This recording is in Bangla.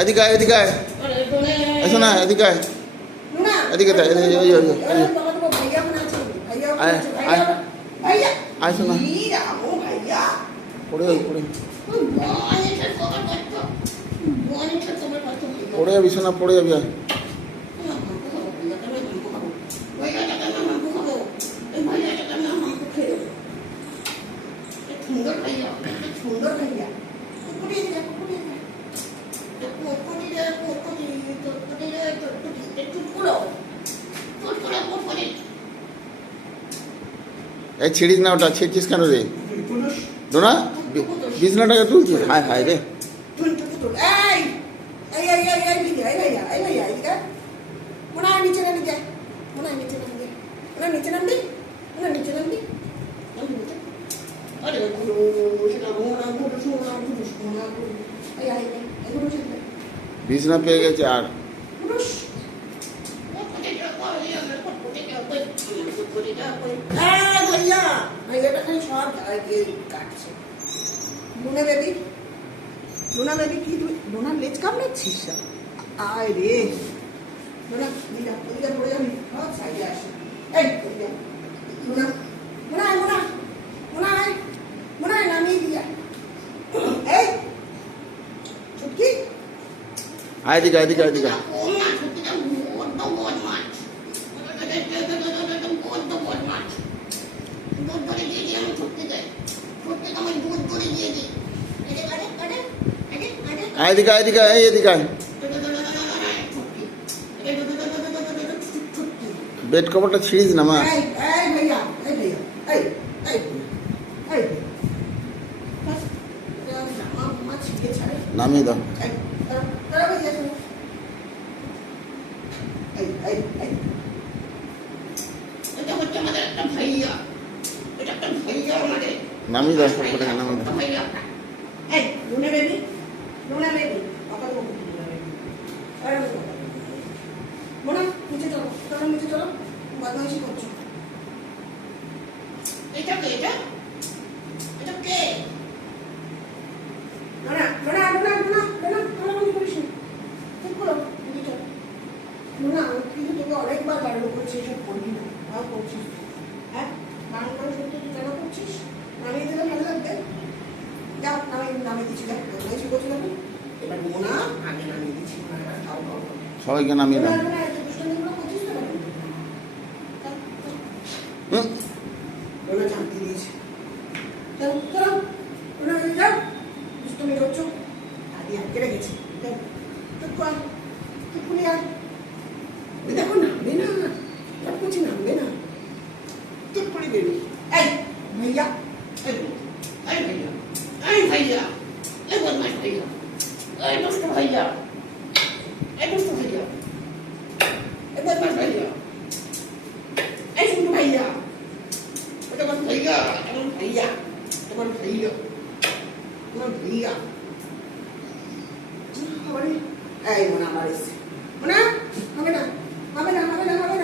এদিকে এদিকে এসো না এদিকে এদিকে আসো না পড়ে পড়ে পড়ে যাবি শোনা পড়ে যাবি এই ছিড়িস না ওটা ছিড়ছিস কেন রে ডোনা বিছনাটাকে তুলছিস হায় হায় রে বিছনা পেয়ে গেছে আর লোনা বেবি কি তুই লোনার লেজ কামড়াচ্ছিস? আয় রে লোনা পড়ে যাবি সব সাইডে আসে। এই লোনা মোনা মোনা মোনা মোনা নামিয়ে দিয়া এই চুটকি আয় দিকে এদিকে এদিকে এদিকে এদিকে এদিকে বেড কভারটা ছিড়িস না মা নামিয়ে দাও নামিয়ে দাও সবকটাকে নামিয়ে দাও অনেকবার বারণ করছি এসব করবি না, তাও করছিস। হ্যাঁ বারণ করে সত্যি তুই কেন করছিস? নামিয়ে দিলে ভালো লাগবে। যাও নামিয়ে দিচ্ছি, যাও বদমাইশি করছি না। এবার মোনা আগে নামিয়ে দিচ্ছি, সবাইকে নামিয়ে দাও। ওরা জানতে দিয়েছে চলো চলো ওরা যাও দুষ্টমি করছো আগে আটকে রেখেছে দেখো নামবে না করছি নামবে না চুপ করে বেরো এই ভাইয়া এই ভাইয়া এই ভাইয়া এই বদমাশ ভাইয়া এই দুষ্ট ভাইয়া এই দুষ্ট ভাইয়া এই বদমাশ ভাইয়া এই শুধু ভাইয়া তোমার ভাইয়া তোমার ভাইয়া তোমার ভাইয়া তোমার ভাইয়া এই মোনা আমার এসছে মোনা হবে না হবে না হবে না হবে না